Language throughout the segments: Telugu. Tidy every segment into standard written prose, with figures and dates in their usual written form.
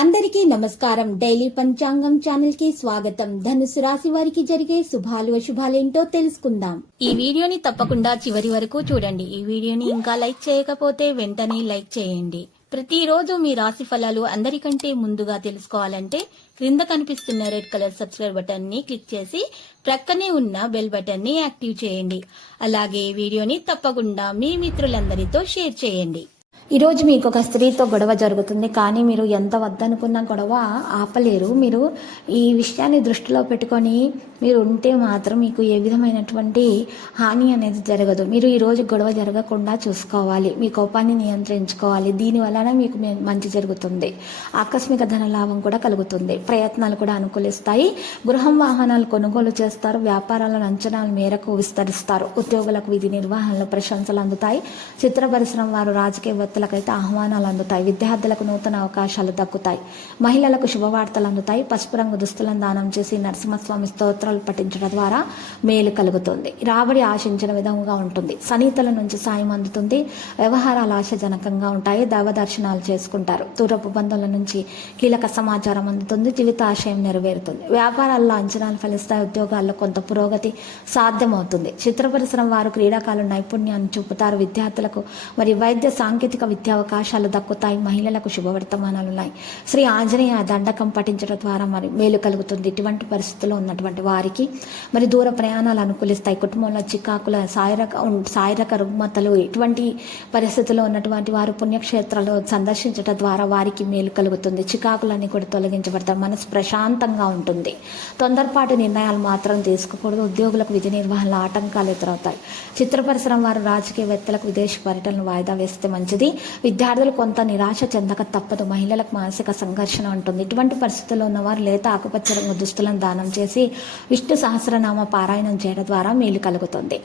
అందరికీ నమస్కారం. డైలీ పంచాంగం ఛానల్ కి స్వాగతం. ధనుసు రాశి వారికి జరిగే శుభాలు అశుభాలేంటో తెలుసుకుందాం. ఈ వీడియోని తప్పకుండా చివరి వరకు చూడండి. ఈ వీడియోని ఇంకా లైక్ చేయకపోతే వెంటనే లైక్ చేయండి. ప్రతిరోజు మీ రాశి ఫలాలు అందరికంటే ముందుగా తెలుసుకోవాలంటే క్రింద కనిపిస్తున్న రెడ్ కలర్ సబ్స్క్రైబ్ బటన్ ని క్లిక్ చేసి ప్రక్కనే ఉన్న బెల్ బటన్ ని యాక్టివ్ చేయండి. అలాగే వీడియోని తప్పకుండా మీ మిత్రులందరితో షేర్ చేయండి. ఈరోజు మీకు ఒక స్త్రీతో గొడవ జరుగుతుంది, కానీ మీరు ఎంత వద్దనుకున్న గొడవ ఆపలేరు. మీరు ఈ విషయాన్ని దృష్టిలో పెట్టుకొని మీరు ఉంటే మాత్రం మీకు ఏ విధమైనటువంటి హాని అనేది జరగదు. మీరు ఈరోజు గొడవ జరగకుండా చూసుకోవాలి, మీ కోపాన్ని నియంత్రించుకోవాలి. దీనివలన మీకు మంచి జరుగుతుంది. ఆకస్మిక ధన లాభం కూడా కలుగుతుంది. ప్రయత్నాలు కూడా అనుకూలిస్తాయి. గృహం వాహనాలు కొనుగోలు చేస్తారు. వ్యాపారాలను అంచనాల మేరకు విస్తరిస్తారు. ఉద్యోగులకు విధి నిర్వహణలో ప్రశంసలు అందుతాయి. చిత్ర పరిశ్రమ వారు రాజకీయ వ్యక్తులకైతే ఆహ్వానాలు అందుతాయి. విద్యార్థులకు నూతన అవకాశాలు దక్కుతాయి. మహిళలకు శుభవార్తలు అందుతాయి. పసుపు రంగు దుస్తులను దానం చేసి నరసింహస్వామి స్తోత్రాలు పఠించడం ద్వారా మేలు కలుగుతుంది. రాబడి ఆశించిన విధంగా ఉంటుంది. సన్నిహితుల నుంచి సాయం అందుతుంది. వ్యవహారాలు ఆశాజనకంగా ఉంటాయి. దైవ దర్శనాలు చేసుకుంటారు. దూరపు బంధువుల నుంచి కీలక సమాచారం అందుతుంది. జీవిత ఆశయం నెరవేరుతుంది. వ్యాపారాల్లో అంచనాలు ఫలిస్తాయి. ఉద్యోగాల్లో కొంత పురోగతి సాధ్యమవుతుంది. చిత్ర పరిశ్రమ వారు క్రీడాకారులు నైపుణ్యాన్ని చూపుతారు. విద్యార్థులకు మరియు వైద్య సాంకేతిక విద్యా అవకాశాలు దక్కుతాయి. మహిళలకు శుభవర్తమానాలు ఉన్నాయి. శ్రీ ఆంజనేయ దండకం పఠించడం ద్వారా మరి మేలు కలుగుతుంది. ఇటువంటి పరిస్థితుల్లో ఉన్నటువంటి వారికి మరి దూర ప్రయాణాలు అనుకూలిస్తాయి. కుటుంబంలో చికాకుల శారీరక రుగ్మతలు ఇటువంటి పరిస్థితుల్లో ఉన్నటువంటి వారు పుణ్యక్షేత్రాలు సందర్శించడం ద్వారా వారికి మేలు కలుగుతుంది. చికాకులన్నీ కూడా తొలగించబడతాయి. మనసు ప్రశాంతంగా ఉంటుంది. తొందరపాటు నిర్ణయాలు మాత్రం తీసుకోకూడదు. ఉద్యోగులకు విధి నిర్వహణలో ఆటంకాలు ఎదురవుతాయి. చిత్ర పరిశ్రమ వారు రాజకీయవేత్తలకు విదేశీ పర్యటనలు వాయిదా వేస్తే మంచిది. విద్యార్థులు కొంత నిరాశ చెందక తప్పదు. మహిళలకు మానసిక సంఘర్షణ ఉంటుంది. ఇటువంటి పరిస్థితుల్లో ఉన్నవారు లేత ఆకుపచ్చ రంగు దుస్తులను దానం చేసి విష్ణు సహస్రనామ పారాయణం చేయడం ద్వారా మేలు కలుగుతుంది.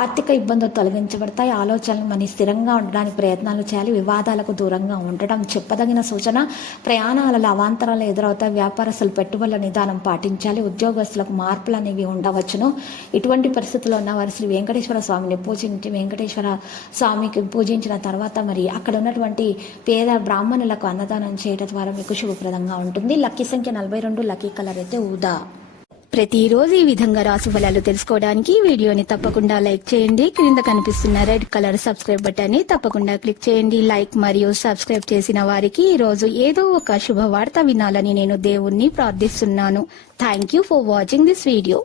ఆర్థిక ఇబ్బందులు తొలగించబడతాయి. ఆలోచనలు మన స్థిరంగా ఉండడానికి ప్రయత్నాలు చేయాలి. వివాదాలకు దూరంగా ఉండడం చెప్పదగిన సూచన. ప్రయాణాలలో అవాంతరాలు ఎదురవుతాయి. వ్యాపారస్తులు పెట్టుబడుల నిదానం పాటించాలి. ఉద్యోగస్తులకు మార్పులు అనేవి ఉండవచ్చును. ఇటువంటి పరిస్థితుల్లో ఉన్నవారు శ్రీ వెంకటేశ్వర స్వామిని పూజించి వెంకటేశ్వర స్వామికి పూజించిన తర్వాత మరి అక్కడ ఉన్నటువంటి పేద బ్రాహ్మణులకు అన్నదానం చేయడం ద్వారా మీకు శుభప్రదంగా ఉంటుంది. లక్కీ సంఖ్య 42. లక్కీ కలర్ అయితే ఊదా. ప్రతిరోజు ఈ విధంగా రాశి ఫలాలు తెలుసుకోవడానికి వీడియోని తప్పకుండా లైక్ చేయండి. క్రింద కనిపిస్తున్న రెడ్ కలర్ సబ్స్క్రైబ్ బటన్ ని తప్పకుండా క్లిక్ చేయండి. లైక్ మరియు సబ్స్క్రైబ్ చేసిన వారికి ఈ రోజు ఏదో ఒక శుభవార్త వినాలని నేను దేవుణ్ణి ప్రార్థిస్తున్నాను. Thank you for watching this video.